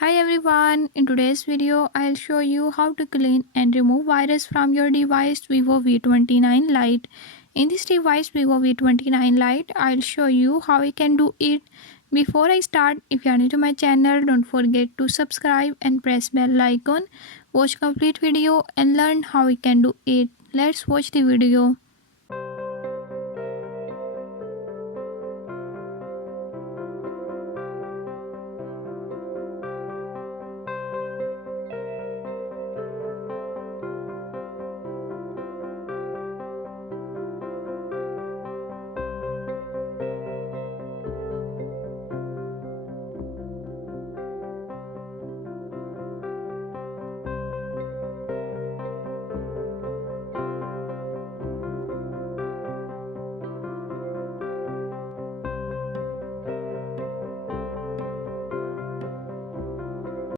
Hi everyone, in today's video I'll show you how to clean and remove virus from your device Vivo V29 Lite. In this device Vivo V29 Lite, I'll show you how you can do it. Before I start, if you are new to my channel, don't forget to subscribe and press bell icon. Watch complete video and learn how you can do it. Let's watch the video.